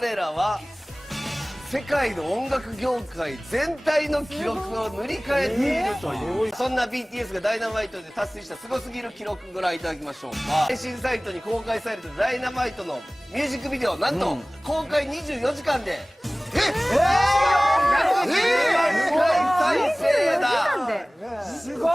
彼らは世界の音楽業界全体の記録を塗り替えているという、そんな BTS がダイナマイトで達成したすごすぎる記録ご覧いただきましょう。配信サイトに公開されたダイナマイトのミュージックビデオ、なんと公開24時間で110万回再生だ。すごい。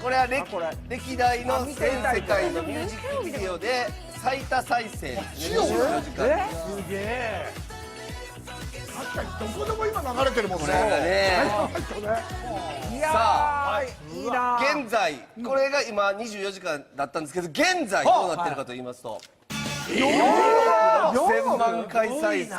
これは歴代の全世界のミュージックビデオで最多再生ですね。24時間。すげえ。確かにどこでも今流れてるもんね。これがね。いやー、いいな。現在これが今24時間だったんですけど、現在どうなってるかと言いますと、6000万回再生。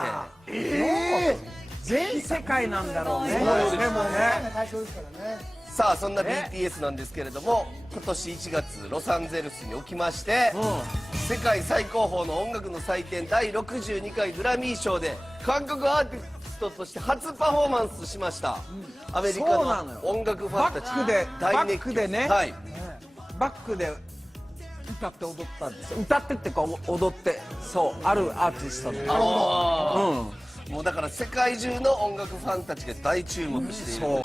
全世界なんだろうね。そうですね、もうね。対象ですからね。さあそんな BTS なんですけれども、今年1月ロサンゼルスにおきまして、世界最高峰の音楽の祭典第62回グラミー賞で韓国アーティストとして初パフォーマンスしました。アメリカの音楽ファンたち大熱狂。バックでね、はい、バックで歌って踊ったんですよ。歌ってっていうか踊って、そうあるアーティストの。もうだから世界中の音楽ファンたちが大注目している。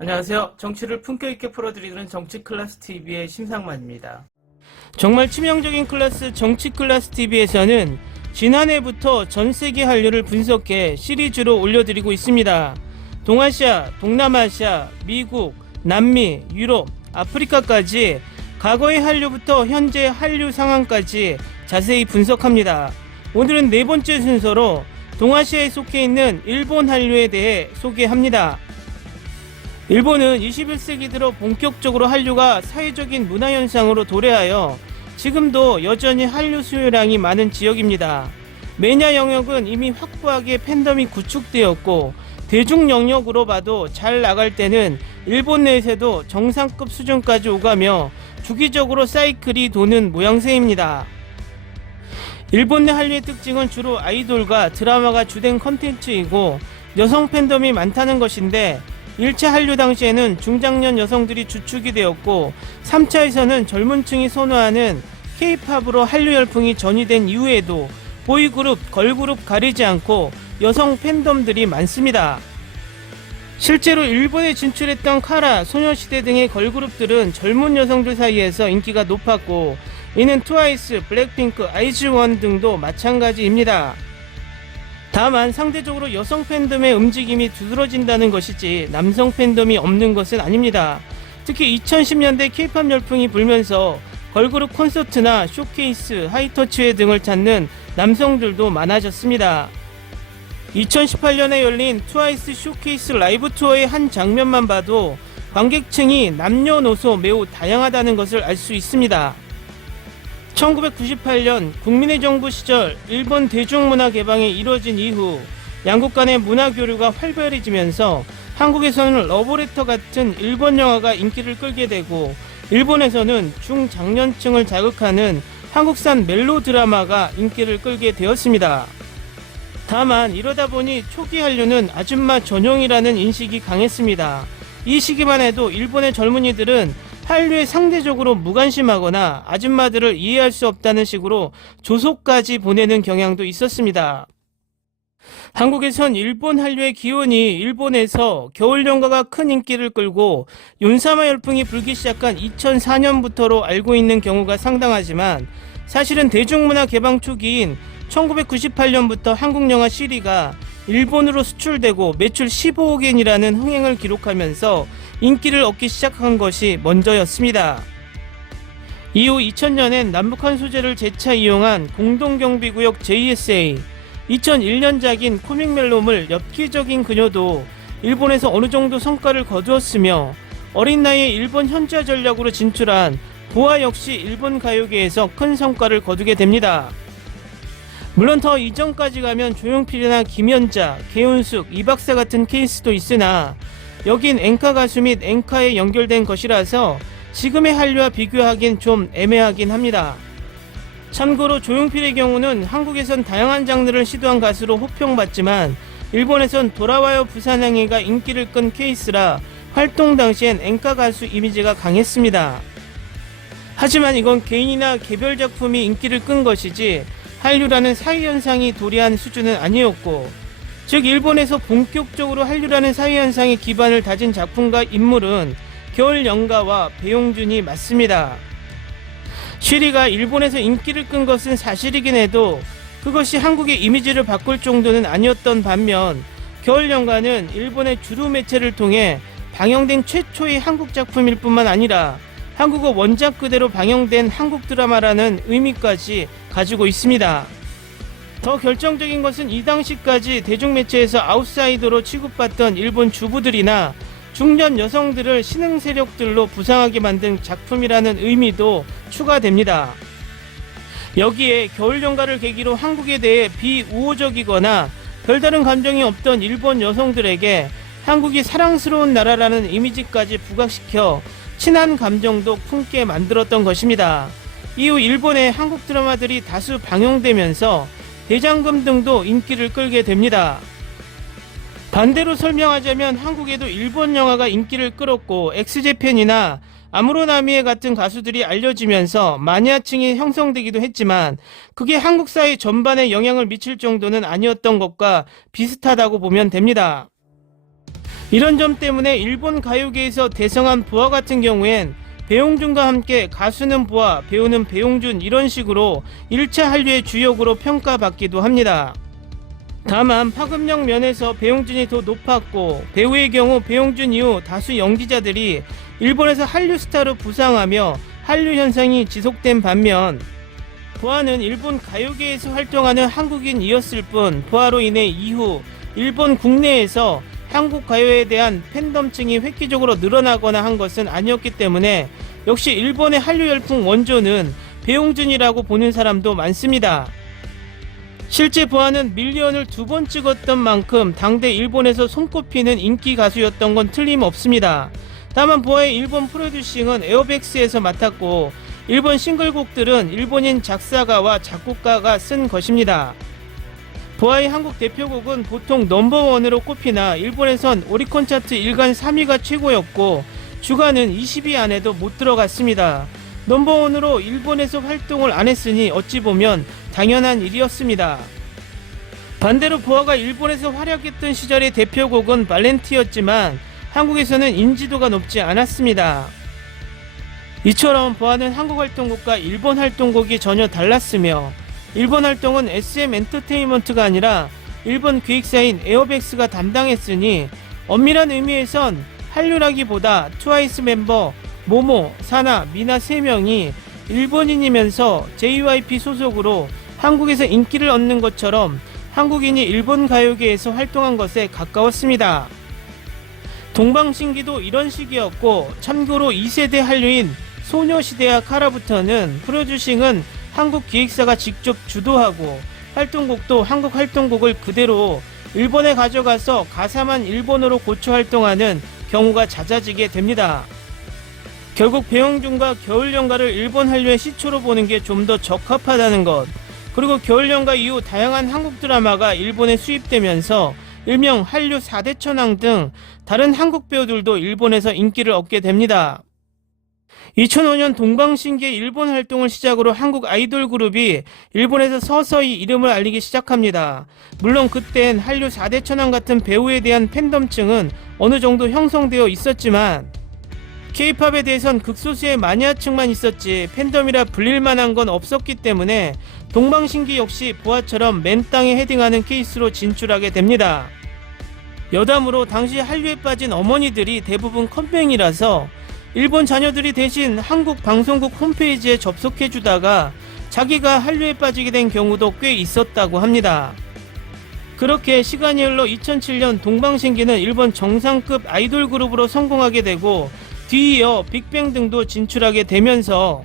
안녕하세요. 정치를 품격 있게 풀어드리는 정치클래스TV의 심상만입니다. 정말 치명적인 클래스 정치클래스TV에서는 지난해부터 전세계 한류를 분석해 시리즈로 올려드리고 있습니다. 동아시아, 동남아시아, 미국, 남미, 유럽, 아프리카까지 과거의 한류부터 현재 한류 상황까지 자세히 분석합니다. 오늘은 네 번째 순서로 동아시아에 속해 있는 일본 한류에 대해 소개합니다. 일본은 21세기 들어 본격적으로 한류가 사회적인 문화현상으로 도래하여 지금도 여전히 한류 수요량이 많은 지역입니다. 매니아 영역은 이미 확고하게 팬덤이 구축되었고, 대중 영역으로 봐도 잘 나갈 때는 일본 내에서도 정상급 수준까지 오가며 주기적으로 사이클이 도는 모양새입니다. 일본 내 한류의 특징은 주로 아이돌과 드라마가 주된 컨텐츠이고 여성 팬덤이 많다는 것인데, 1차 한류 당시에는 중장년 여성들이 주축이 되었고 3차에서는 젊은 층이 선호하는 K-팝으로 한류 열풍이 전이된 이후에도 보이그룹, 걸그룹 가리지 않고 여성 팬덤들이 많습니다. 실제로 일본에 진출했던 카라, 소녀시대 등의 걸그룹들은 젊은 여성들 사이에서 인기가 높았고, 이는 트와이스, 블랙핑크, 아이즈원 등도 마찬가지입니다. 다만 상대적으로 여성 팬덤의 움직임이 두드러진다는 것이지 남성 팬덤이 없는 것은 아닙니다. 특히 2010년대 K-팝 열풍이 불면서 걸그룹 콘서트나 쇼케이스, 하이터치회 등을 찾는 남성들도 많아졌습니다. 2018년에 열린 트와이스 쇼케이스 라이브 투어의 한 장면만 봐도 관객층이 남녀노소 매우 다양하다는 것을 알 수 있습니다. 1998년 국민의 정부 시절 일본 대중문화 개방이 이루어진 이후 양국 간의 문화 교류가 활발해지면서 한국에서는 러브레터 같은 일본 영화가 인기를 끌게 되고, 일본에서는 중장년층을 자극하는 한국산 멜로 드라마가 인기를 끌게 되었습니다. 다만 이러다 보니 초기 한류는 아줌마 전용이라는 인식이 강했습니다. 이 시기만 해도 일본의 젊은이들은 한류에 상대적으로 무관심하거나 아줌마들을 이해할 수 없다는 식으로 조소까지 보내는 경향도 있었습니다. 한국에선 일본 한류의 기원이 일본에서 겨울연가가 큰 인기를 끌고 윤사마 열풍이 불기 시작한 2004년부터로 알고 있는 경우가 상당하지만, 사실은 대중문화 개방 초기인 1998년부터 한국영화 시리가 일본으로 수출되고 매출 15억엔이라는 흥행을 기록하면서 인기를 얻기 시작한 것이 먼저였습니다. 이후 2000년엔 남북한 소재를 재차 이용한 공동경비구역 JSA, 2001년작인 코믹멜롬을 엽기적인 그녀도 일본에서 어느 정도 성과를 거두었으며 어린 나이에 일본 현지화 전략으로 진출한 보아 역시 일본 가요계에서 큰 성과를 거두게 됩니다. 물론 더 이전까지 가면 조용필이나 김연자, 개운숙, 이박사 같은 케이스도 있으나 여긴 엔카 가수 및 엔카에 연결된 것이라서 지금의 한류와 비교하긴 좀 애매하긴 합니다. 참고로 조용필의 경우는 한국에선 다양한 장르를 시도한 가수로 호평받지만 일본에선 돌아와요 부산항해가 인기를 끈 케이스라 활동 당시엔 엔카 가수 이미지가 강했습니다. 하지만 이건 개인이나 개별 작품이 인기를 끈 것이지 한류라는 사회현상이 도래한 수준은 아니었고, 즉 일본에서 본격적으로 한류라는 사회현상의 기반을 다진 작품과 인물은 겨울연가와 배용준이 맞습니다. 쉬리가 일본에서 인기를 끈 것은 사실이긴 해도 그것이 한국의 이미지를 바꿀 정도는 아니었던 반면 겨울연가는 일본의 주류 매체를 통해 방영된 최초의 한국 작품일 뿐만 아니라 한국어 원작 그대로 방영된 한국 드라마라는 의미까지 가지고 있습니다. 더 결정적인 것은 이 당시까지 대중매체에서 아웃사이더로 취급받던 일본 주부들이나 중년 여성들을 신흥 세력들로 부상하게 만든 작품이라는 의미도 추가됩니다. 여기에 겨울연가를 계기로 한국에 대해 비우호적이거나 별다른 감정이 없던 일본 여성들에게 한국이 사랑스러운 나라라는 이미지까지 부각시켜 친한 감정도 품게 만들었던 것입니다. 이후 일본의 한국 드라마들이 다수 방영되면서 대장금 등도 인기를 끌게 됩니다. 반대로 설명하자면 한국에도 일본 영화가 인기를 끌었고 엑스제팬이나 아무로나미에 같은 가수들이 알려지면서 마니아층이 형성되기도 했지만 그게 한국 사회 전반에 영향을 미칠 정도는 아니었던 것과 비슷하다고 보면 됩니다. 이런 점 때문에 일본 가요계에서 대성한 보아 같은 경우엔 배용준과 함께 가수는 보아, 배우는 배용준 이런 식으로 1차 한류의 주역으로 평가받기도 합니다. 다만 파급력 면에서 배용준이 더 높았고 배우의 경우 배용준 이후 다수 연기자들이 일본에서 한류 스타로 부상하며 한류 현상이 지속된 반면 보아는 일본 가요계에서 활동하는 한국인이었을 뿐 보아로 인해 이후 일본 국내에서 한국 가요에 대한 팬덤층이 획기적으로 늘어나거나 한 것은 아니었기 때문에 역시 일본의 한류 열풍 원조는 배용준이라고 보는 사람도 많습니다. 실제 보아는 밀리언을 2번 찍었던 만큼 당대 일본에서 손꼽히는 인기 가수였던 건 틀림없습니다. 다만 보아의 일본 프로듀싱은 에어백스에서 맡았고 일본 싱글곡들은 일본인 작사가와 작곡가가 쓴 것입니다. 보아의 한국 대표곡은 보통 넘버원으로 꼽히나 일본에선 오리콘 차트 일간 3위가 최고였고 주간은 20위 안에도 못 들어갔습니다. 넘버원으로 일본에서 활동을 안 했으니 어찌 보면 당연한 일이었습니다. 반대로 보아가 일본에서 활약했던 시절의 대표곡은 발렌티였지만 한국에서는 인지도가 높지 않았습니다. 이처럼 보아는 한국 활동곡과 일본 활동곡이 전혀 달랐으며 일본 활동은 SM 엔터테인먼트가 아니라 일본 기획사인 에어백스가 담당했으니 엄밀한 의미에선 한류라기보다 트와이스 멤버 모모, 사나, 미나 3명이 일본인이면서 JYP 소속으로 한국에서 인기를 얻는 것처럼 한국인이 일본 가요계에서 활동한 것에 가까웠습니다. 동방신기도 이런 식이었고 참고로 2세대 한류인 소녀시대와 카라부터는 프로듀싱은 한국 기획사가 직접 주도하고 활동곡도 한국 활동곡을 그대로 일본에 가져가서 가사만 일본어로 고쳐 활동하는 경우가 잦아지게 됩니다. 결국 배용준과 겨울연가를 일본 한류의 시초로 보는 게 좀 더 적합하다는 것, 그리고 겨울연가 이후 다양한 한국 드라마가 일본에 수입되면서 일명 한류 4대 천왕 등 다른 한국 배우들도 일본에서 인기를 얻게 됩니다. 2005년 동방신기의 일본 활동을 시작으로 한국 아이돌 그룹이 일본에서 서서히 이름을 알리기 시작합니다. 물론 그땐 한류 4대 천왕 같은 배우에 대한 팬덤층은 어느 정도 형성되어 있었지만 K-팝에 대해선 극소수의 마니아층만 있었지 팬덤이라 불릴만한 건 없었기 때문에 동방신기 역시 보아처럼 맨땅에 헤딩하는 케이스로 진출하게 됩니다. 여담으로 당시 한류에 빠진 어머니들이 대부분 컴맹이라서 일본 자녀들이 대신 한국 방송국 홈페이지에 접속해주다가 자기가 한류에 빠지게 된 경우도 꽤 있었다고 합니다. 그렇게 시간이 흘러 2007년 동방신기는 일본 정상급 아이돌 그룹으로 성공하게 되고 뒤이어 빅뱅 등도 진출하게 되면서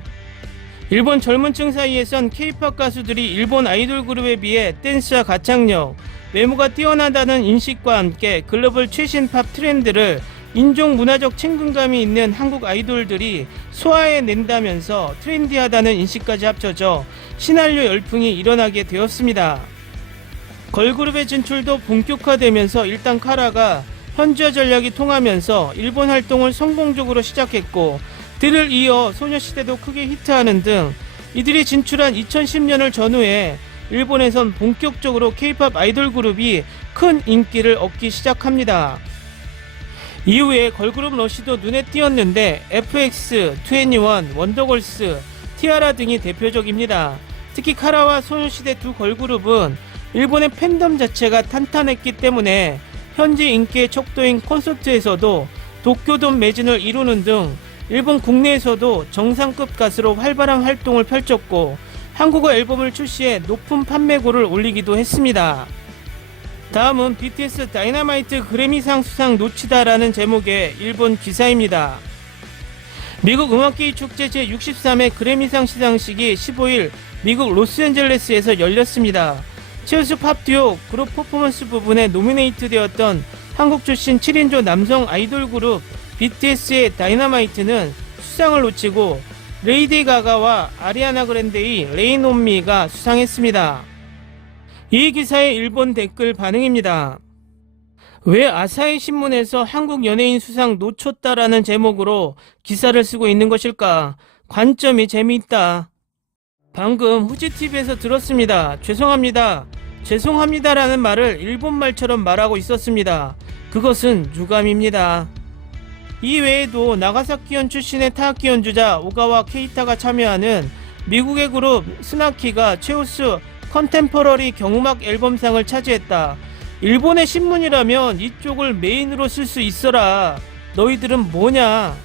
일본 젊은층 사이에선 K-POP 가수들이 일본 아이돌 그룹에 비해 댄스와 가창력, 외모가 뛰어나다는 인식과 함께 글로벌 최신 팝 트렌드를 인종 문화적 친근감이 있는 한국 아이돌들이 소화해낸다면서 트렌디하다는 인식까지 합쳐져 신한류 열풍이 일어나게 되었습니다. 걸그룹의 진출도 본격화되면서 일단 카라가 현지화 전략이 통하면서 일본 활동을 성공적으로 시작했고 그를 이어 소녀시대도 크게 히트하는 등 이들이 진출한 2010년을 전후해 일본에선 본격적으로 K-POP 아이돌 그룹이 큰 인기를 얻기 시작합니다. 이후에 걸그룹 러시도 눈에 띄었는데 FX, 21, 원더걸스, 티아라 등이 대표적입니다. 특히 카라와 소녀시대 두 걸그룹은 일본의 팬덤 자체가 탄탄했기 때문에 현지 인기의 척도인 콘서트에서도 도쿄돔 매진을 이루는 등 일본 국내에서도 정상급 가수로 활발한 활동을 펼쳤고 한국어 앨범을 출시해 높은 판매고를 올리기도 했습니다. 다음은 BTS 다이너마이트 그래미상 수상 놓치다라는 제목의 일본 기사입니다. 미국 음악계의 축제 제63회 그래미상 시상식이 15일 미국 로스앤젤레스에서 열렸습니다. 최우수 팝 듀오 그룹 퍼포먼스 부분에 노미네이트 되었던 한국 출신 7인조 남성 아이돌 그룹 BTS의 다이너마이트는 수상을 놓치고 레이디 가가와 아리아나 그랜데의 레인 온 미가 수상했습니다. 이 기사의 일본 댓글 반응입니다. 왜 아사히 신문에서 한국 연예인 수상 놓쳤다라는 제목으로 기사를 쓰고 있는 것일까? 관점이 재미있다. 방금 후지TV에서 들었습니다. 죄송합니다. 죄송합니다라는 말을 일본말처럼 말하고 있었습니다. 그것은 유감입니다. 이 외에도 나가사키현 출신의 타악기 연주자 오가와 케이타가 참여하는 미국의 그룹 스나키가 최우수 컨템퍼러리 경음악 앨범상을 차지했다. 일본의 신문이라면 이쪽을 메인으로 쓸 수 있어라. 너희들은 뭐냐?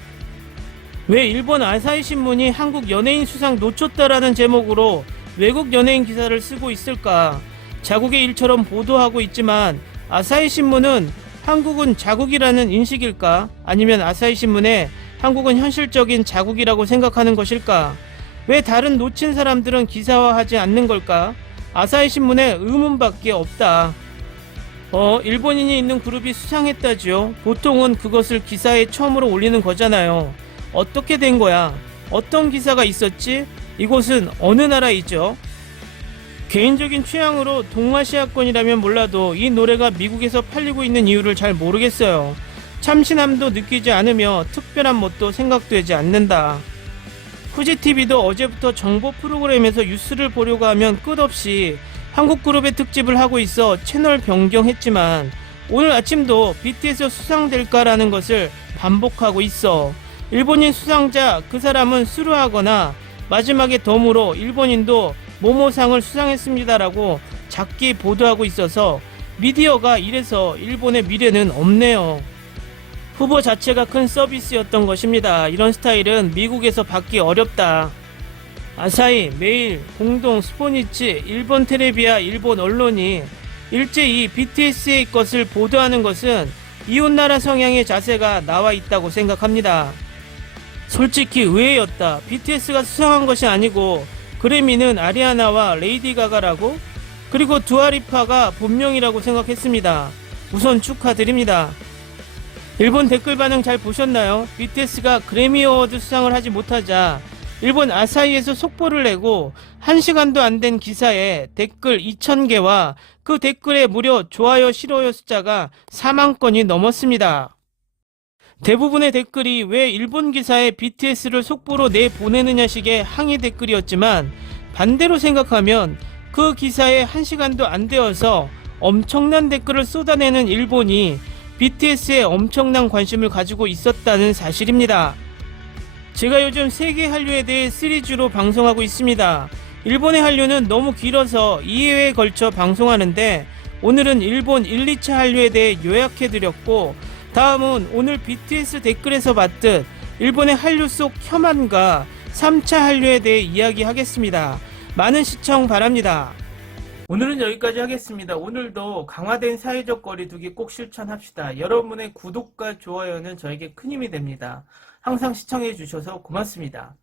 왜 일본 아사히 신문이 한국 연예인 수상 놓쳤다라는 제목으로 외국 연예인 기사를 쓰고 있을까? 자국의 일처럼 보도하고 있지만 아사히 신문은 한국은 자국이라는 인식일까? 아니면 아사히 신문에 한국은 현실적인 자국이라고 생각하는 것일까? 왜 다른 놓친 사람들은 기사화하지 않는 걸까? 아사히 신문에 의문밖에 없다. 일본인이 있는 그룹이 수상했다지요. 보통은 그것을 기사에 처음으로 올리는 거잖아요. 어떻게 된 거야? 어떤 기사가 있었지? 이곳은 어느 나라이죠? 개인적인 취향으로 동아시아권이라면 몰라도 이 노래가 미국에서 팔리고 있는 이유를 잘 모르겠어요. 참신함도 느끼지 않으며 특별한 멋도 생각되지 않는다. 후지TV도 어제부터 정보 프로그램에서 뉴스를 보려고 하면 끝없이 한국 그룹의 특집을 하고 있어 채널 변경했지만 오늘 아침도 BTS 수상될까라는 것을 반복하고 있어. 일본인 수상자 그 사람은 수루하거나 마지막에 덤으로 일본인도 모모상을 수상했습니다라고 작게 보도하고 있어서 미디어가 이래서 일본의 미래는 없네요. 후보 자체가 큰 서비스였던 것입니다. 이런 스타일은 미국에서 받기 어렵다. 아사히, 메일, 공동, 스포니치, 일본 테레비와 일본 언론이 일제히 BTS의 것을 보도하는 것은 이웃나라 성향의 자세가 나와 있다고 생각합니다. 솔직히 의외였다. BTS가 수상한 것이 아니고 그래미는 아리아나와 레이디 가가라고? 그리고 두아리파가 본명이라고 생각했습니다. 우선 축하드립니다. 일본 댓글 반응 잘 보셨나요? BTS가 그래미 어워드 수상을 하지 못하자 일본 아사히에서 속보를 내고 1시간도 안 된 기사에 댓글 2,000개와 그 댓글에 무려 좋아요 싫어요 숫자가 4만 건이 넘었습니다. 대부분의 댓글이 왜 일본 기사에 BTS를 속보로 내보내느냐 식의 항의 댓글이었지만 반대로 생각하면 그 기사에 1시간도 안 되어서 엄청난 댓글을 쏟아내는 일본이 BTS에 엄청난 관심을 가지고 있었다는 사실입니다. 제가 요즘 세계 한류에 대해 시리즈로 방송하고 있습니다. 일본의 한류는 너무 길어서 2회에 걸쳐 방송하는데 오늘은 일본 1, 2차 한류에 대해 요약해드렸고 다음은 오늘 BTS 댓글에서 봤듯 일본의 한류 속 혐한과 3차 한류에 대해 이야기하겠습니다. 많은 시청 바랍니다. 오늘은 여기까지 하겠습니다. 오늘도 강화된 사회적 거리두기 꼭 실천합시다. 여러분의 구독과 좋아요는 저에게 큰 힘이 됩니다. 항상 시청해 주셔서 고맙습니다.